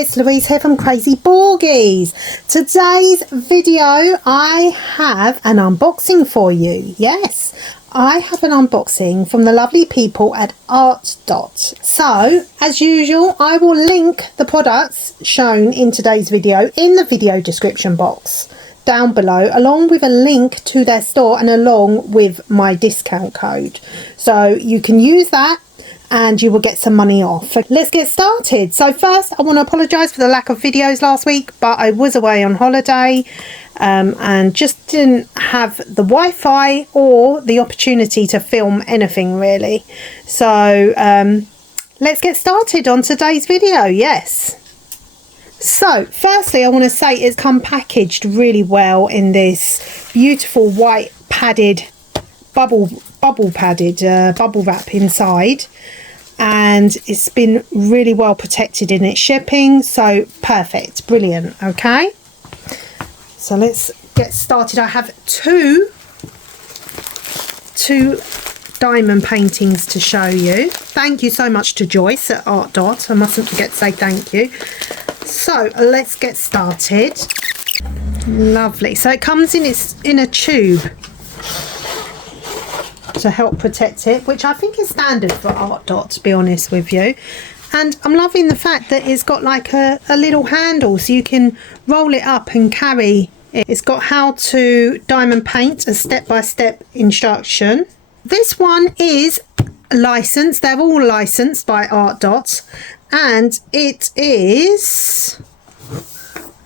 it's Louise here from Crazy Borgies. Today's video I have an unboxing for you. Yes, I have an unboxing from the lovely people at ARTDOT. So as usual, I will link the products shown in today's video in the video description box down below, along with a link to their store and along with my discount code, so you can use that and you will get some money off. Let's get started. So first, I want to apologise for the lack of videos last week, but I was away on holiday and just didn't have the Wi-Fi or the opportunity to film anything really. So let's get started on today's video. Yes. So firstly, I want to say it's come packaged really well in this beautiful white padded bubble wrap inside, and it's been really well protected in its shipping, so perfect, brilliant. Okay, so let's get started. I have two diamond paintings to show you. Thank you so much to Joyce at ARTDOT. I mustn't forget to say thank you. So let's get started. Lovely. So it comes in a tube to help protect it, which I think is standard for ARTDOT, to be honest with you. And I'm loving the fact that it's got like a little handle so you can roll it up and carry it. It's got how to diamond paint, a step-by-step instruction. This one is licensed. They're all licensed by ARTDOT, and it is,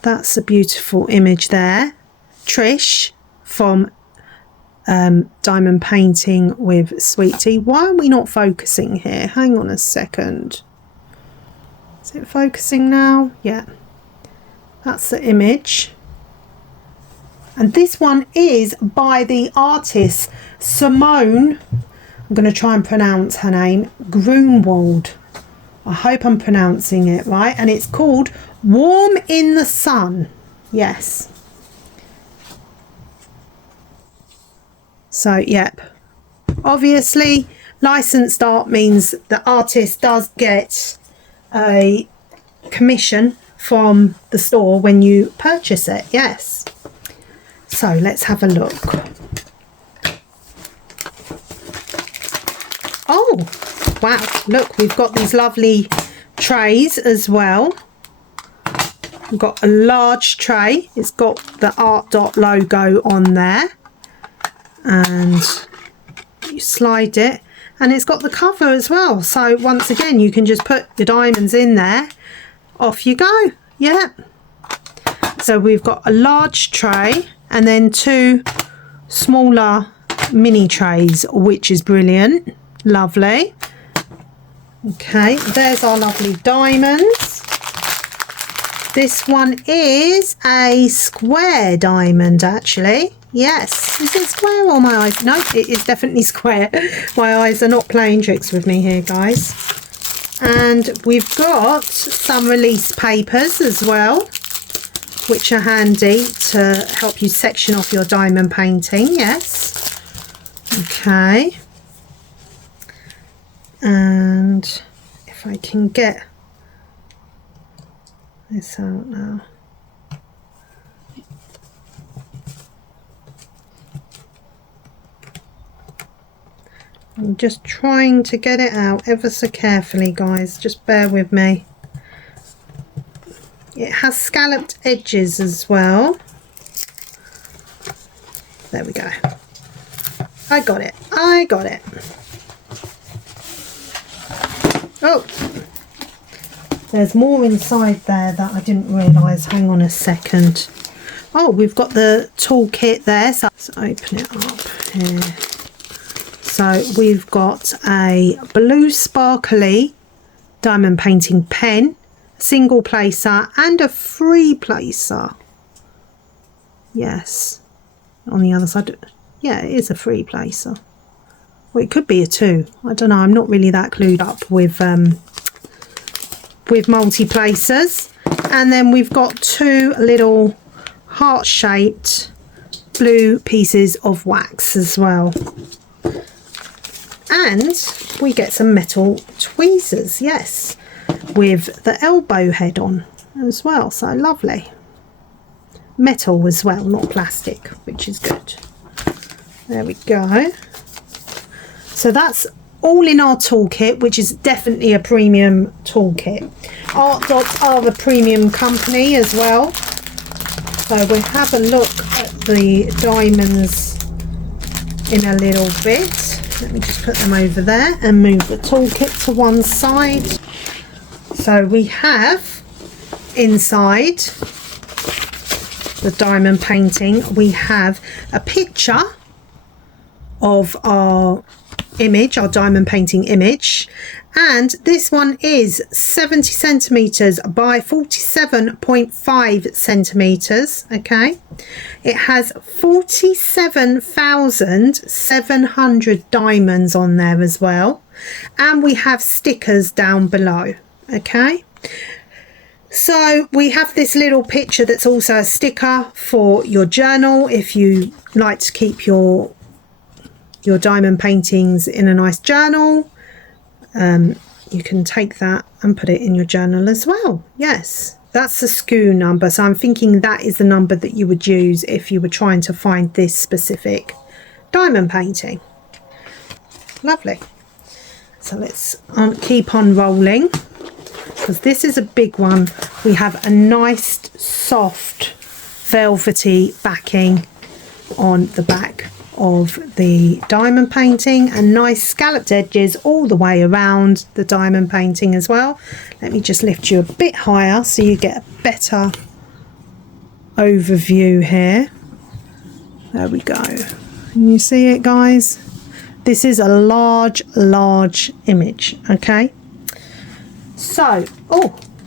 that's a beautiful image there, Trish from Diamond Painting with Sweetie. Why are we not focusing here? Hang on a second. Is it focusing now? Yeah, that's the image. And this one is by the artist Simone, I'm going to try and pronounce her name, Grunwald. I hope I'm pronouncing it right. And it's called Warm in the Sun. Yes. So, yep. Obviously, licensed art means the artist does get a commission from the store when you purchase it. Yes. So, let's have a look. Oh, wow. Look, we've got these lovely trays as well. We've got a large tray. It's got the ARTDOT logo on there. And you slide it. And it's got the cover as well. So once again, you can just put your diamonds in there. Off you go. Yeah. So we've got a large tray and then two smaller mini trays, which is brilliant. Lovely. Okay, there's our lovely diamonds. This one is a square diamond, actually. Yes. Is it square or my eyes? No, it is definitely square. My eyes are not playing tricks with me here, guys. And we've got some release papers as well, which are handy to help you section off your diamond painting. Yes. Okay. And if I can get this out now. I'm just trying to get it out ever so carefully, guys. Just bear with me. It has scalloped edges as well. There we go. I got it. I got it. Oh, there's more inside there that I didn't realise. Hang on a second. Oh, we've got the toolkit there. So let's open it up here. So we've got a blue sparkly diamond painting pen, single placer and a free placer. Yes. On the other side. Yeah, it is a free placer. Well, it could be a two. I don't know. I'm not really that clued up with multi-placers. And then we've got two little heart-shaped blue pieces of wax as well. And we get some metal tweezers, yes, with the elbow head on. as well, so lovely. Metal as well, not plastic, which is good. There we go. So that's all in our toolkit, which is definitely a premium toolkit. ARTDOT are a premium company as well. So we'll have a look at the diamonds in a little bit. Let me just put them over there and move the toolkit to one side. So we have inside the diamond painting, we have a picture of our image, our diamond painting image, and this one is 70 centimeters by 47.5 centimeters. Okay, it has 47,700 diamonds on there as well, and we have stickers down below. Okay, so we have this little picture that's also a sticker for your journal if you like to keep your diamond paintings in a nice journal. You can take that and put it in your journal as well. Yes, that's the SKU number, so I'm thinking that is the number that you would use if you were trying to find this specific diamond painting. Lovely. So let's keep on rolling, because this is a big one. We have a nice soft velvety backing on the back of the diamond painting, and nice scalloped edges all the way around the diamond painting as well. Let me just lift you a bit higher so you get a better overview here. There we go. Can you see it, guys? This is a large image. Okay, so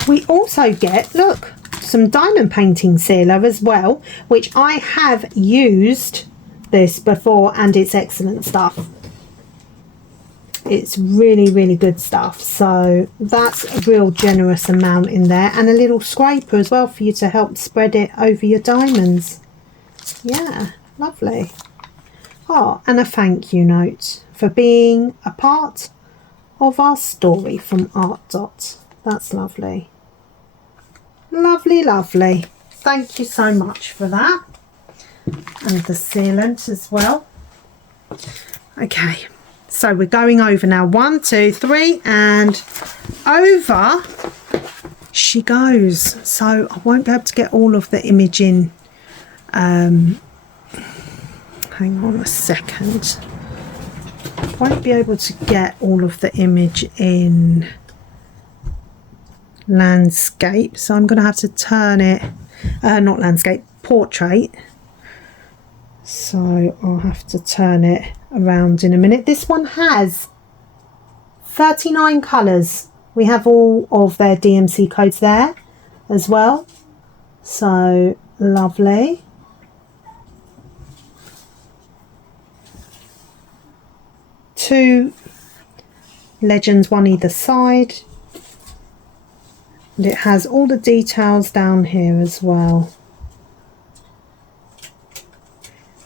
we also get, look, some diamond painting sealer as well, which I have used this before, and it's excellent stuff. It's really good stuff. So that's a real generous amount in there, and a little scraper as well for you to help spread it over your diamonds. Yeah, lovely. Oh, and a thank you note for being a part of our story from ARTDOT. That's lovely. Lovely. Thank you so much for that. And the sealant as well. Okay, so we're going over now. 1, 2, 3, and over she goes. So I won't be able to get all of the image in. Hang on a second. I won't be able to get all of the image in landscape, so I'm going to have to turn it, not landscape, portrait. So I'll have to turn it around in a minute. This one has 39 colours. We have all of their DMC codes there as well. So lovely. Two legends, one either side. And it has all the details down here as well.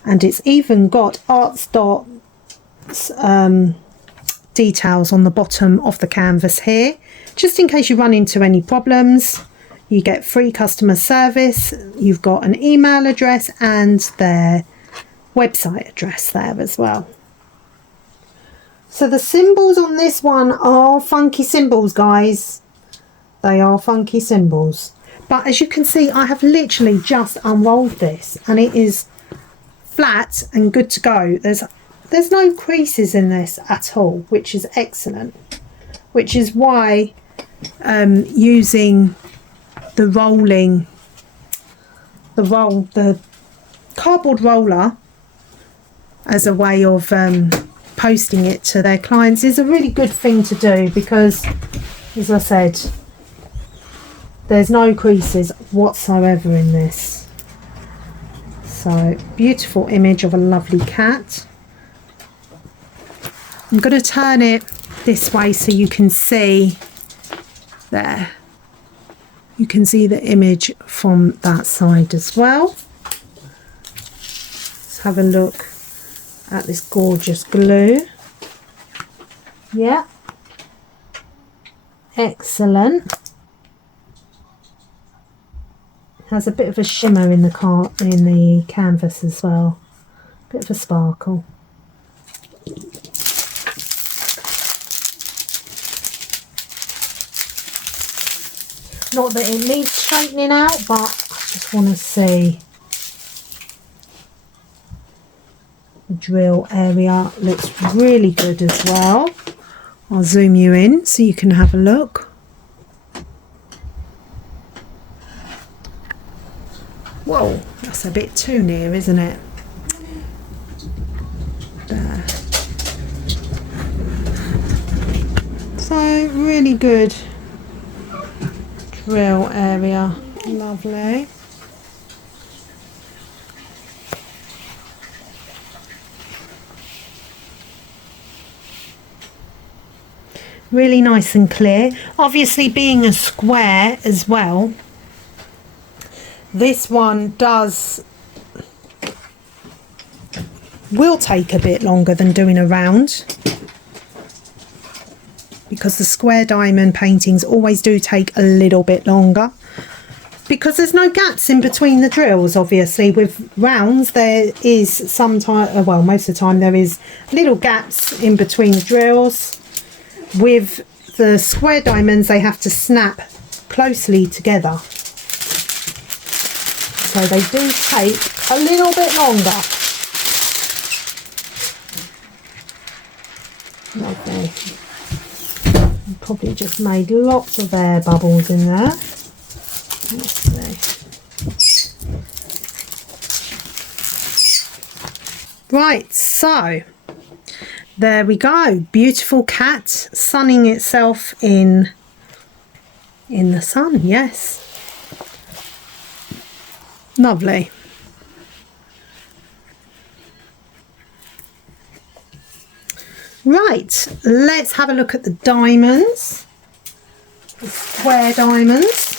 And it's even got ARTDOT's details on the bottom of the canvas here, just in case you run into any problems. You get free customer service. You've got an email address and their website address there as well. So the symbols on this one are funky symbols, guys. They are funky symbols. But as you can see, I have literally just unrolled this, and it is flat and good to go. There's no creases in this at all, which is excellent, which is why using the cardboard roller as a way of posting it to their clients is a really good thing to do, because as I said, there's no creases whatsoever in this. So beautiful image of a lovely cat. I'm going to turn it this way so you can see there. You can see the image from that side as well. Let's have a look at this gorgeous glue. Yeah, excellent. Has a bit of a shimmer in the canvas as well. Bit of a sparkle. Not that it needs straightening out, but I just want to see. The drill area looks really good as well. I'll zoom you in so you can have a look. Whoa, that's a bit too near, isn't it? There. So really good drill area. Lovely. Really nice and clear. Obviously, being a square as well, this one will take a bit longer than doing a round, because the square diamond paintings always do take a little bit longer, because there's no gaps in between the drills. Obviously with rounds there is sometimes, well, most of the time there is little gaps in between the drills. With the square diamonds they have to snap closely together, so they do take a little bit longer. Lovely. Probably just made lots of air bubbles in there. Let's see. Right, so there we go. Beautiful cat sunning itself in the sun. Yes. Lovely. Right, let's have a look at the diamonds. The square diamonds.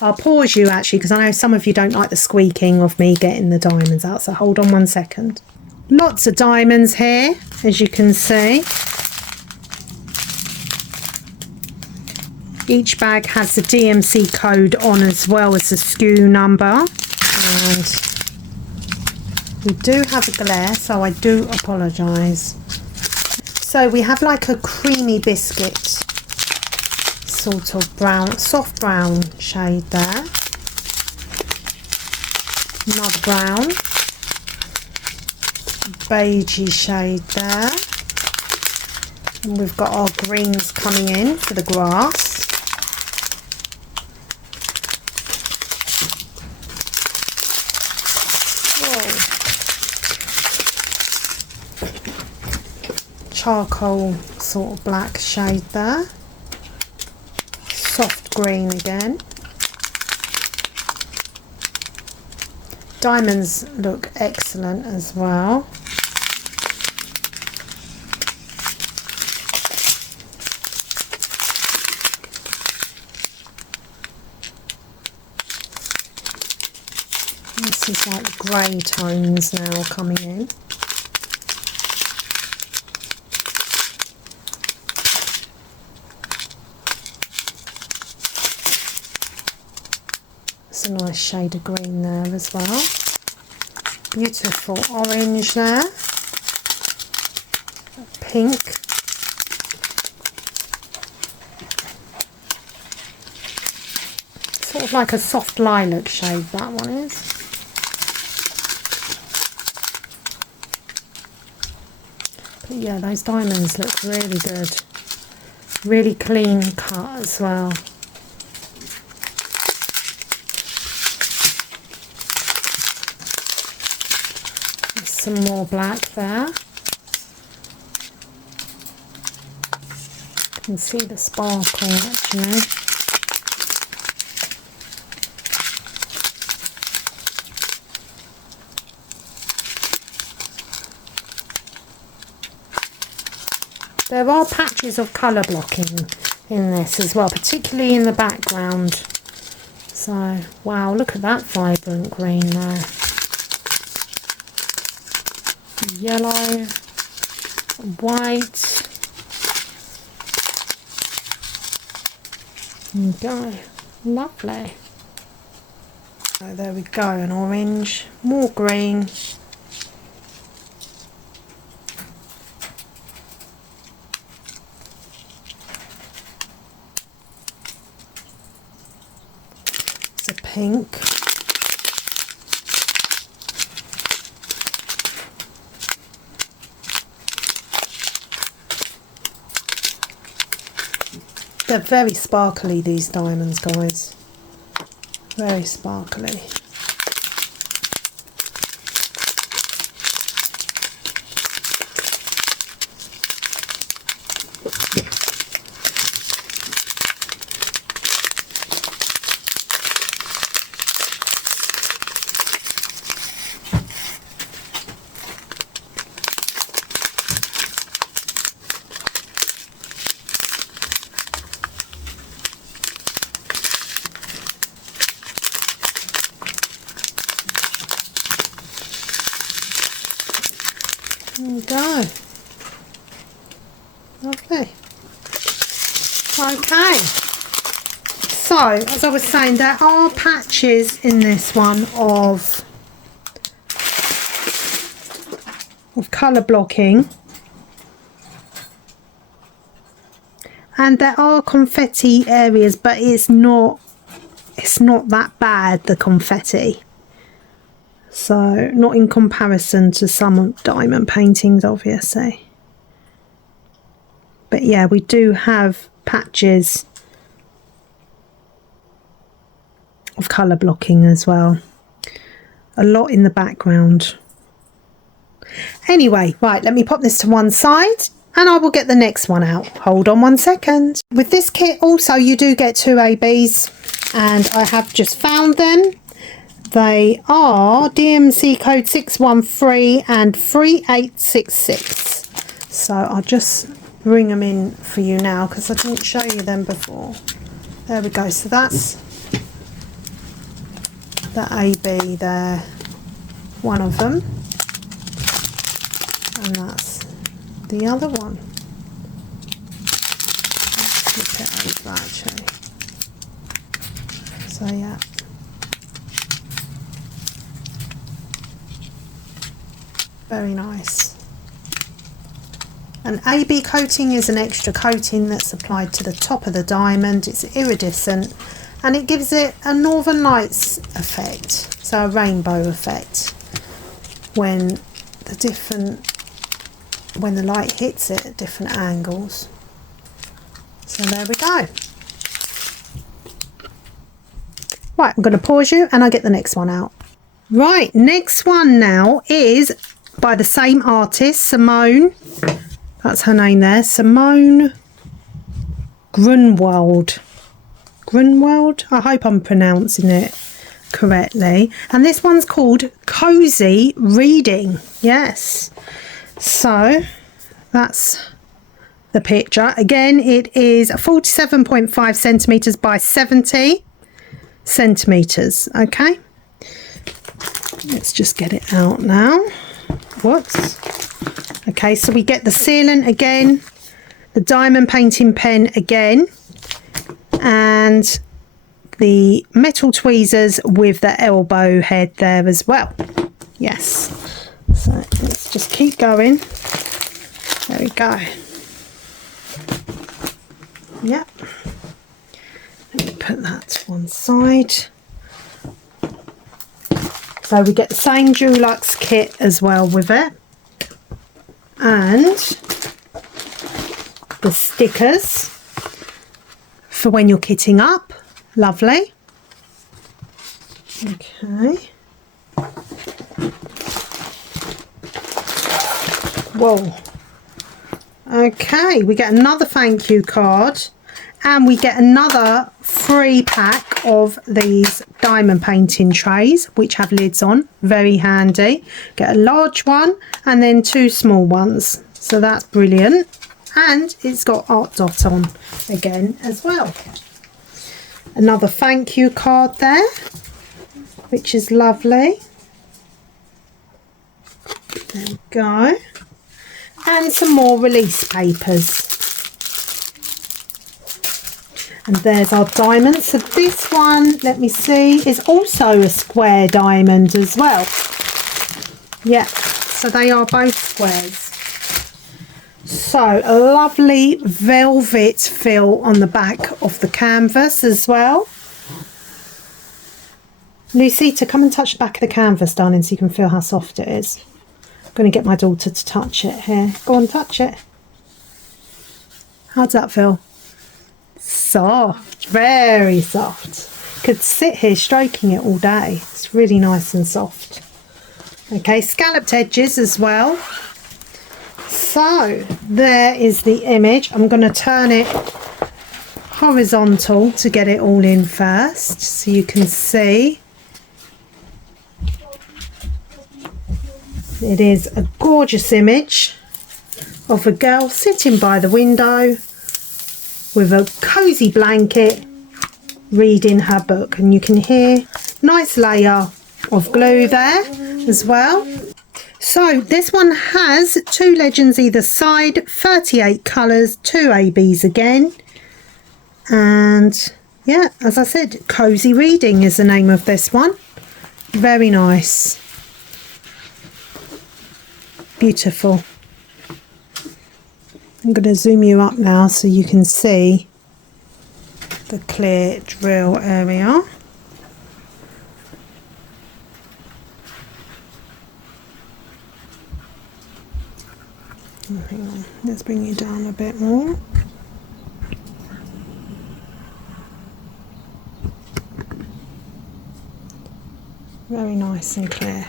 I'll pause you actually, because I know some of you don't like the squeaking of me getting the diamonds out, so hold on 1 second. Lots of diamonds here, as you can see. Each bag has the DMC code on as well as the SKU number, and we do have a glare, so I do apologise. So we have like a creamy biscuit sort of brown, soft brown shade there. Another brown, beigey shade there. And we've got our greens coming in for the grass. Charcoal sort of black shade there. Soft green again. Diamonds look excellent as well. This is like grey tones now coming in. It's a nice shade of green there as well. Beautiful orange there. Pink. Sort of like a soft lilac shade, that one is. But yeah, those diamonds look really good. Really clean cut as well. Some more black there. You can see the sparkle actually. There are patches of colour blocking in this as well, particularly in the background. So, wow, look at that vibrant green there. Yellow, white, There we go. Lovely. So there we go, an orange, more green. It's a pink. They're very sparkly, these diamonds, guys. Very sparkly. There we go. Lovely. Okay. So, as I was saying, there are patches in this one of colour blocking. And there are confetti areas, but it's not that bad, the confetti. So, not in comparison to some diamond paintings, obviously. But yeah, we do have patches of colour blocking as well. A lot in the background. Anyway, right, let me pop this to one side and I will get the next one out. Hold on 1 second. With this kit also you do get 2 ABs, and I have just found them. They are DMC code 613 and 3866. So I'll just bring them in for you now because I didn't show you them before. There we go. So that's the AB there, one of them, and that's the other one. Let's flip it over actually. So yeah. Very nice. An AB coating is an extra coating that's applied to the top of the diamond. It's iridescent and it gives it a Northern Lights effect, so a rainbow effect when the light hits it at different angles. So there we go. Right, I'm going to pause you and I'll get the next one out. Right, next one now is by the same artist, Simone. That's her name there, Simone Grunwald. Grunwald? I hope I'm pronouncing it correctly. And this one's called Cozy Reading. Yes. So that's the picture. Again, it is 47.5 centimetres by 70 centimetres. Okay. Let's just get it out now. Whoops. Okay, so we get the sealant again, the diamond painting pen again, and the metal tweezers with the elbow head there as well. Yes. So let's just keep going. There we go. Yep. Let me put that to one side. So we get the same Dulux kit as well with it. And the stickers for when you're kitting up. Lovely. Okay. Whoa. Okay, we get another thank you card and we get another free pack of these diamond painting trays which have lids on. Very handy. Get a large one and then 2 small ones, so that's brilliant. And it's got ARTDOT on again as well. Another thank you card there, which is lovely. There we go. And some more release papers. And there's our diamond. So this one, let me see, is also a square diamond as well. Yeah, so they are both squares. So a lovely velvet feel on the back of the canvas as well. Lucita, come and touch the back of the canvas, darling, so you can feel how soft it is. I'm going to get my daughter to touch it here. Go on, touch it. How's that feel? Soft, very soft. Could sit here stroking it all day. It's really nice and soft. Okay, scalloped edges as well. So there is the image. I'm going to turn it horizontal to get it all in first, so you can see. It is a gorgeous image of a girl sitting by the window with a cosy blanket reading her book, and you can hear nice layer of glue there as well. So this one has 2 legends either side, 38 colours, 2 ABs again, and yeah, as I said, cozy reading is the name of this one. Very nice, beautiful. I'm going to zoom you up now so you can see the clear drill area. Hang on, let's bring you down a bit more. Very nice and clear.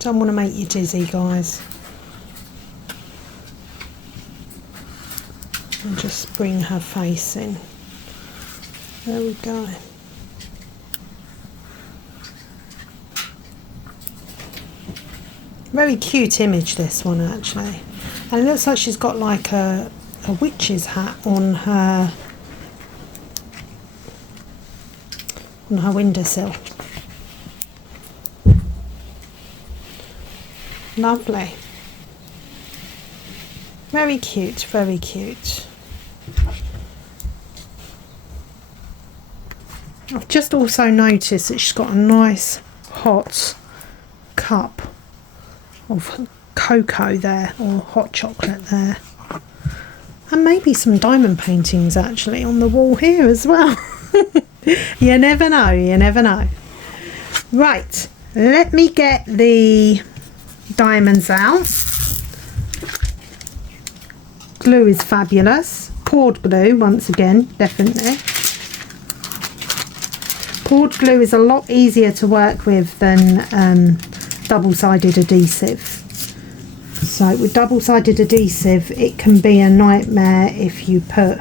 Don't want to make you dizzy, guys. And just bring her face in. There we go. Very cute image, this one, actually. And it looks like she's got like a witch's hat on her windowsill. Lovely. Very cute, very cute. I've just also noticed that she's got a nice hot cup of cocoa there, or hot chocolate there. And maybe some diamond paintings actually on the wall here as well. You never know, you never know. Right, let me get the diamonds out. Glue is fabulous. Poured glue, once again, definitely. Poured glue is a lot easier to work with than double-sided adhesive. So with double-sided adhesive, it can be a nightmare if you put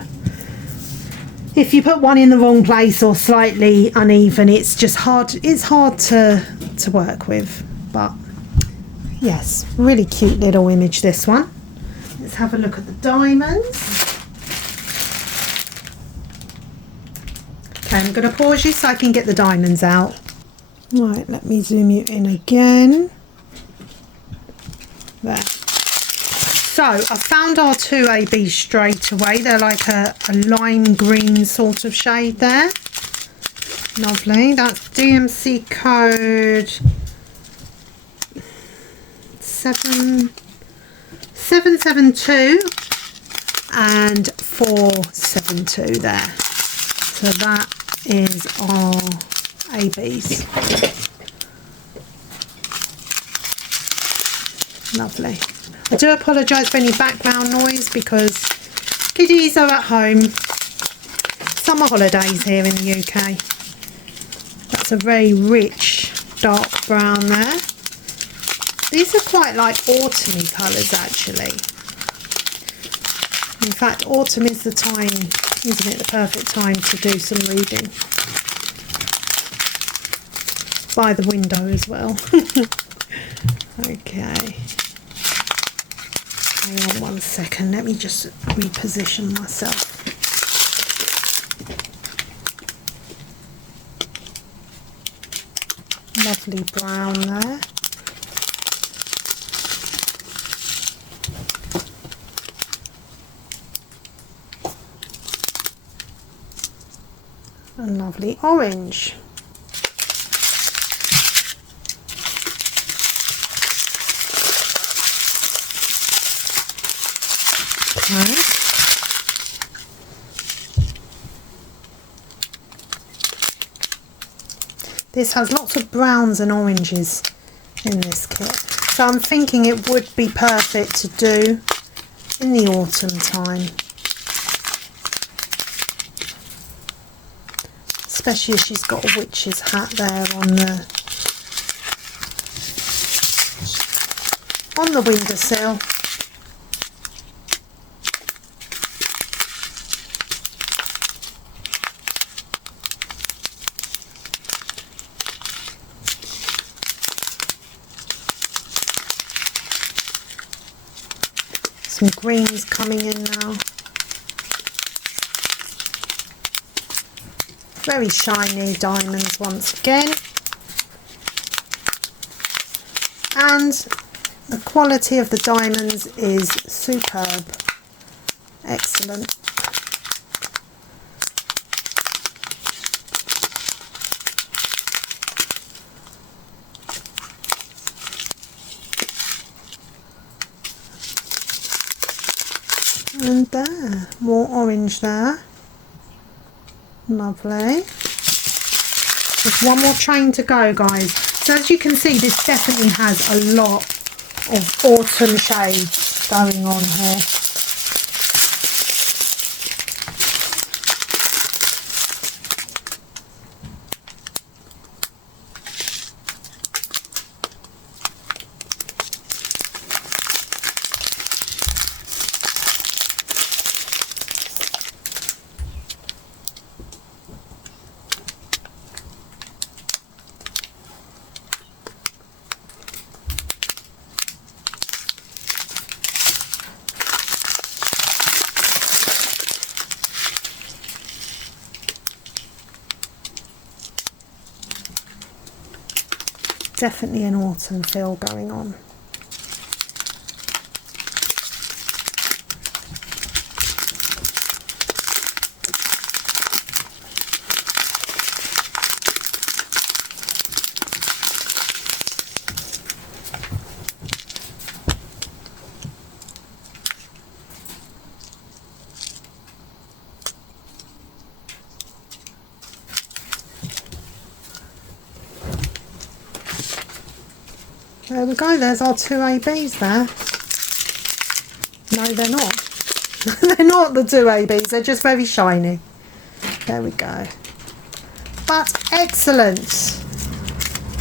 one in the wrong place or slightly uneven. It's just hard. It's hard to work with. But yes, really cute little image, this one. Let's have a look at the diamonds. Okay, I'm going to pause you so I can get the diamonds out. Right, let me zoom you in again. There. So I found our 2 ABs straight away. They're like a lime green sort of shade there. Lovely. That's DMC code 772 and 472 there. So that is our ABs. Lovely. I do apologise for any background noise because kiddies are at home. Summer holidays here in the UK. That's a very rich dark brown there. These are quite like autumny colours actually. In fact, autumn is the time, isn't it, the perfect time to do some reading. By the window as well. Okay. Hang on one second, let me just reposition myself. Lovely brown there. a lovely orange. Okay. This has lots of browns and oranges in this kit, so I'm thinking it would be perfect to do in the autumn time, especially if she's got a witch's hat there on the windowsill. Some greens coming in now. Very shiny diamonds once again. And the quality of the diamonds is superb. Excellent. And there, more orange there. Lovely. There's one more train to go, guys. So as you can see, this definitely has a lot of autumn shades going on here. Definitely an autumn feel going on. There we go, there's our two ABs there. No, they're not. They're not the two ABs, they're just very shiny. There we go. But excellent.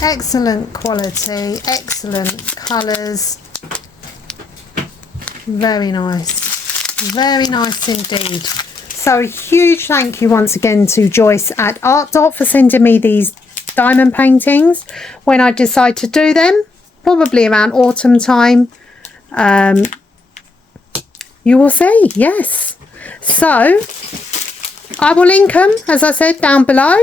Excellent quality, excellent colours. Very nice. Very nice indeed. So a huge thank you once again to Joyce at ARTDOT for sending me these diamond paintings when I decide to do them. Probably around autumn time. You will see, yes. So I will link them, as I said, down below.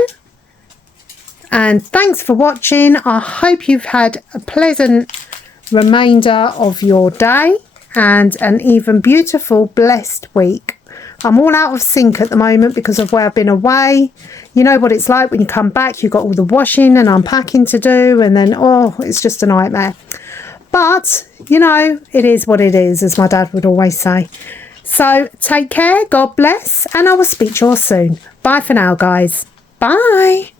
And thanks for watching. I hope you've had a pleasant remainder of your day and an even beautiful, blessed week. I'm all out of sync at the moment because of where I've been away. You know what it's like when you come back, you've got all the washing and unpacking to do, and then, oh, it's just a nightmare. But, you know, it is what it is, as my dad would always say. So take care, God bless, and I will speak to you all soon. Bye for now, guys. Bye.